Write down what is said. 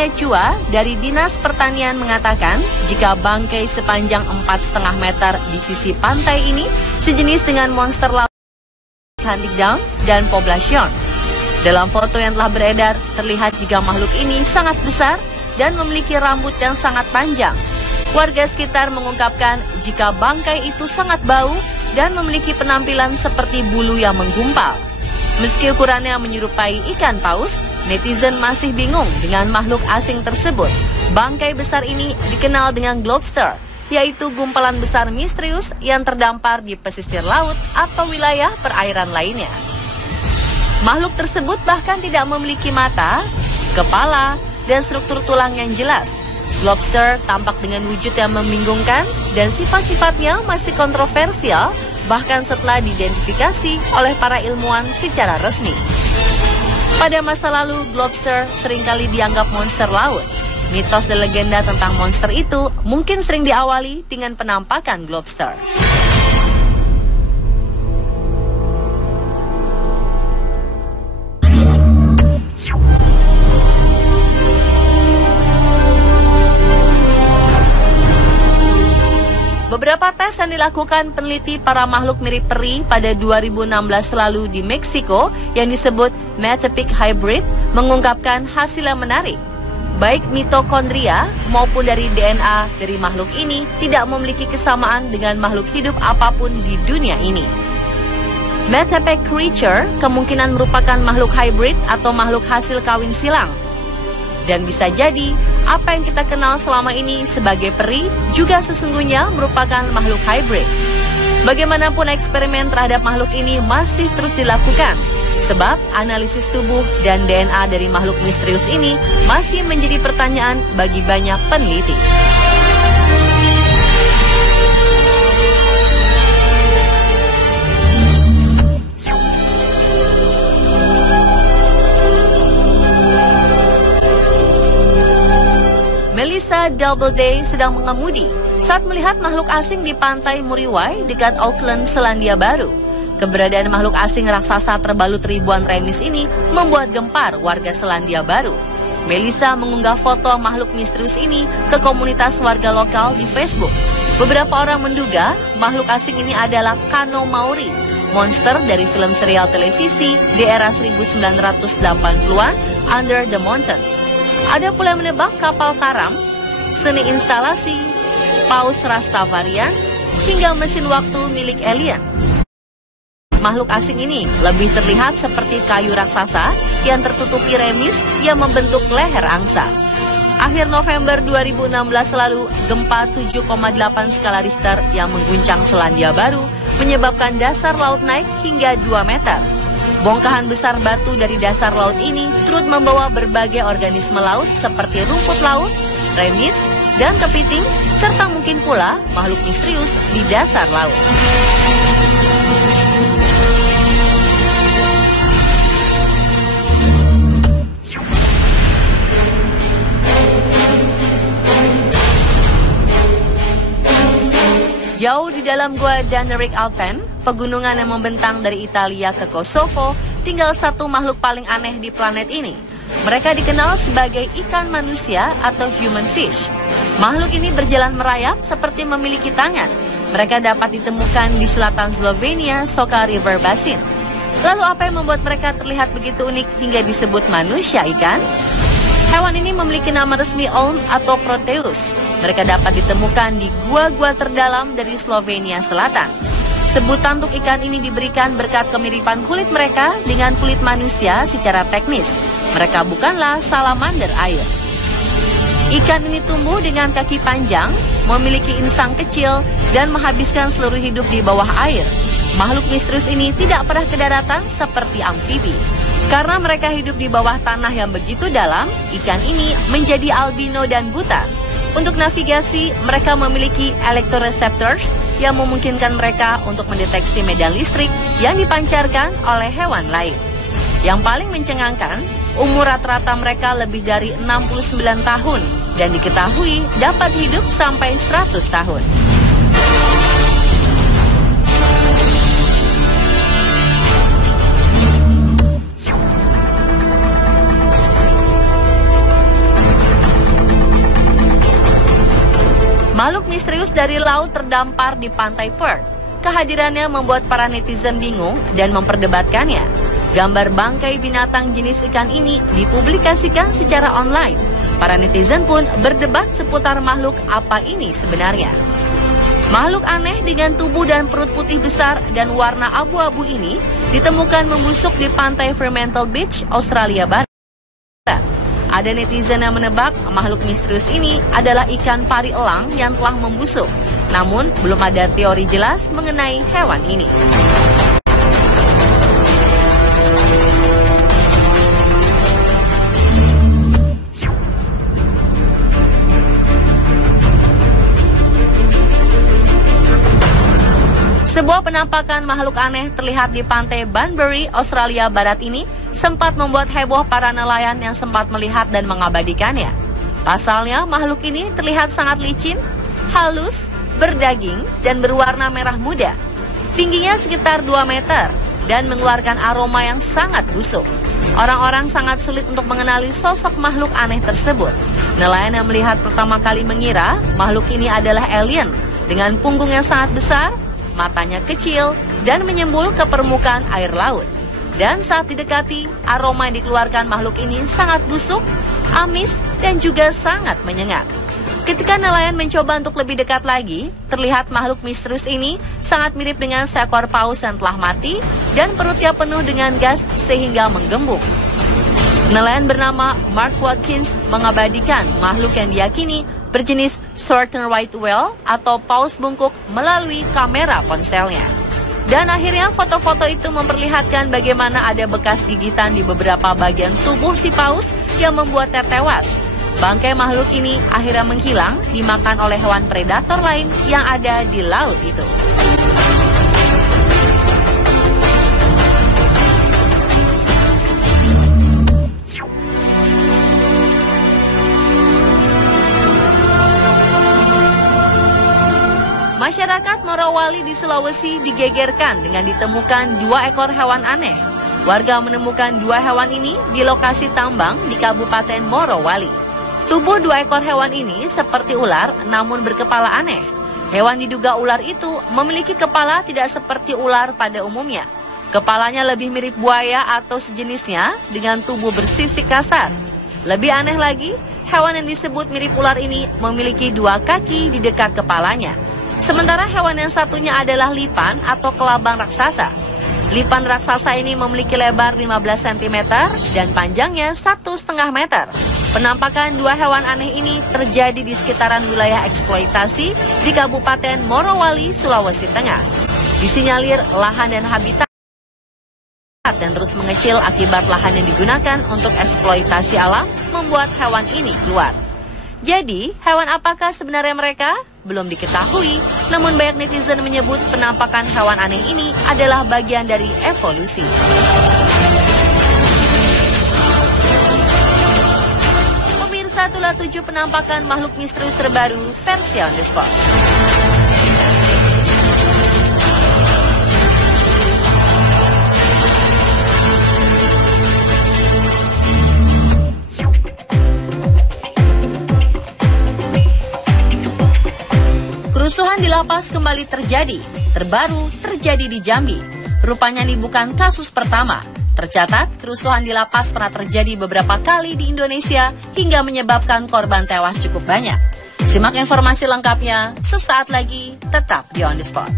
Nia Chua dari Dinas Pertanian mengatakan jika bangkai sepanjang 4,5 meter di sisi pantai ini sejenis dengan monster laut Atlantic Dawn dan Poblacion. Dalam foto yang telah beredar, terlihat jika makhluk ini sangat besar dan memiliki rambut yang sangat panjang. Warga sekitar mengungkapkan jika bangkai itu sangat bau dan memiliki penampilan seperti bulu yang menggumpal. Meski ukurannya menyerupai ikan paus, netizen masih bingung dengan makhluk asing tersebut. Bangkai besar ini dikenal dengan globster, yaitu gumpalan besar misterius yang terdampar di pesisir laut atau wilayah perairan lainnya. Makhluk tersebut bahkan tidak memiliki mata, kepala, dan struktur tulang yang jelas. Globster tampak dengan wujud yang membingungkan dan sifat-sifatnya masih kontroversial bahkan setelah diidentifikasi oleh para ilmuwan secara resmi. Pada masa lalu, globster seringkali dianggap monster laut. Mitos dan legenda tentang monster itu mungkin sering diawali dengan penampakan globster. Beberapa tes yang dilakukan peneliti para makhluk mirip peri pada 2016 lalu di Meksiko yang disebut Metapic Hybrid mengungkapkan hasil yang menarik. Baik mitokondria maupun dari DNA dari makhluk ini tidak memiliki kesamaan dengan makhluk hidup apapun di dunia ini. Metapic creature kemungkinan merupakan makhluk hybrid atau makhluk hasil kawin silang. Dan bisa jadi, apa yang kita kenal selama ini sebagai peri juga sesungguhnya merupakan makhluk hybrid. Bagaimanapun eksperimen terhadap makhluk ini masih terus dilakukan, sebab analisis tubuh dan DNA dari makhluk misterius ini masih menjadi pertanyaan bagi banyak peneliti. Melissa Doubleday sedang mengemudi saat melihat makhluk asing di pantai Muriwai dekat Auckland, Selandia Baru. Keberadaan makhluk asing raksasa terbalut ribuan remis ini membuat gempar warga Selandia Baru. Melissa mengunggah foto makhluk misterius ini ke komunitas warga lokal di Facebook. Beberapa orang menduga makhluk asing ini adalah Kano Maori, monster dari film serial televisi di era 1980-an Under the Mountain. Ada pula yang menebak kapal karam, seni instalasi, paus Rastafarian, hingga mesin waktu milik alien. Makhluk asing ini lebih terlihat seperti kayu raksasa yang tertutupi remis yang membentuk leher angsa. Akhir November 2016 lalu, gempa 7,8 skala Richter yang mengguncang Selandia Baru menyebabkan dasar laut naik hingga 2 meter. Bongkahan besar batu dari dasar laut ini turut membawa berbagai organisme laut seperti rumput laut, remis, dan kepiting, serta mungkin pula makhluk misterius di dasar laut. Jauh di dalam gua Dannerik Alpen, pegunungan yang membentang dari Italia ke Kosovo, tinggal satu makhluk paling aneh di planet ini. Mereka dikenal sebagai ikan manusia atau human fish. Makhluk ini berjalan merayap seperti memiliki tangan. Mereka dapat ditemukan di selatan Slovenia, Soka River Basin. Lalu apa yang membuat mereka terlihat begitu unik hingga disebut manusia ikan? Hewan ini memiliki nama resmi Olm atau Proteus. Mereka dapat ditemukan di gua-gua terdalam dari Slovenia Selatan. Sebutan untuk ikan ini diberikan berkat kemiripan kulit mereka dengan kulit manusia secara teknis. Mereka bukanlah salamander air. Ikan ini tumbuh dengan kaki panjang, memiliki insang kecil, dan menghabiskan seluruh hidup di bawah air. Makhluk misterius ini tidak pernah ke daratan seperti amfibi. Karena mereka hidup di bawah tanah yang begitu dalam, ikan ini menjadi albino dan buta. Untuk navigasi, mereka memiliki electroreceptors yang memungkinkan mereka untuk mendeteksi medan listrik yang dipancarkan oleh hewan lain. Yang paling mencengangkan, umur rata-rata mereka lebih dari 69 tahun dan diketahui dapat hidup sampai 100 tahun. Makhluk misterius dari laut terdampar di pantai Perth. Kehadirannya membuat para netizen bingung dan memperdebatkannya. Gambar bangkai binatang jenis ikan ini dipublikasikan secara online. Para netizen pun berdebat seputar makhluk apa ini sebenarnya. Makhluk aneh dengan tubuh dan perut putih besar dan warna abu-abu ini ditemukan membusuk di pantai Fremantle Beach, Australia Barat. Ada netizen yang menebak makhluk misterius ini adalah ikan pari elang yang telah membusuk. Namun, belum ada teori jelas mengenai hewan ini. Sebuah penampakan makhluk aneh terlihat di pantai Banbury, Australia Barat ini sempat membuat heboh para nelayan yang sempat melihat dan mengabadikannya. Pasalnya, makhluk ini terlihat sangat licin, halus, berdaging, dan berwarna merah muda. Tingginya sekitar 2 meter dan mengeluarkan aroma yang sangat busuk. Orang-orang sangat sulit untuk mengenali sosok makhluk aneh tersebut. Nelayan yang melihat pertama kali mengira makhluk ini adalah alien dengan punggung yang sangat besar, matanya kecil, dan menyembul ke permukaan air laut. Dan saat didekati, aroma yang dikeluarkan makhluk ini sangat busuk, amis, dan juga sangat menyengat. Ketika nelayan mencoba untuk lebih dekat lagi, terlihat makhluk misterius ini sangat mirip dengan seekor paus yang telah mati dan perutnya penuh dengan gas sehingga menggembung. Nelayan bernama Mark Watkins mengabadikan makhluk yang diyakini berjenis Southern White Whale atau paus bungkuk melalui kamera ponselnya. Dan akhirnya foto-foto itu memperlihatkan bagaimana ada bekas gigitan di beberapa bagian tubuh si paus yang membuatnya tewas. Bangkai makhluk ini akhirnya menghilang dimakan oleh hewan predator lain yang ada di laut itu. Masyarakat Morowali di Sulawesi digegerkan dengan ditemukan 2 ekor hewan aneh. Warga menemukan 2 hewan ini di lokasi tambang di Kabupaten Morowali. Tubuh 2 ekor hewan ini seperti ular namun berkepala aneh. Hewan diduga ular itu memiliki kepala tidak seperti ular pada umumnya. Kepalanya lebih mirip buaya atau sejenisnya dengan tubuh bersisik kasar. Lebih aneh lagi, hewan yang disebut mirip ular ini memiliki 2 kaki di dekat kepalanya. Sementara hewan yang satunya adalah lipan atau kelabang raksasa. Lipan raksasa ini memiliki lebar 15 cm dan panjangnya 1,5 meter. Penampakan 2 hewan aneh ini terjadi di sekitaran wilayah eksploitasi di Kabupaten Morowali, Sulawesi Tengah. Disinyalir lahan dan habitat dan terus mengecil akibat lahan yang digunakan untuk eksploitasi alam membuat hewan ini keluar. Jadi, hewan apakah sebenarnya mereka? Belum diketahui, namun banyak netizen menyebut penampakan hewan aneh ini adalah bagian dari evolusi. Pemirsa, itulah 7 penampakan makhluk misterius terbaru versi On The Spot. Kerusuhan di lapas kembali terjadi. Terbaru terjadi di Jambi. Rupanya ini bukan kasus pertama. Tercatat, kerusuhan di lapas pernah terjadi beberapa kali di Indonesia hingga menyebabkan korban tewas cukup banyak. Simak informasi lengkapnya sesaat lagi, tetap di On The Spot.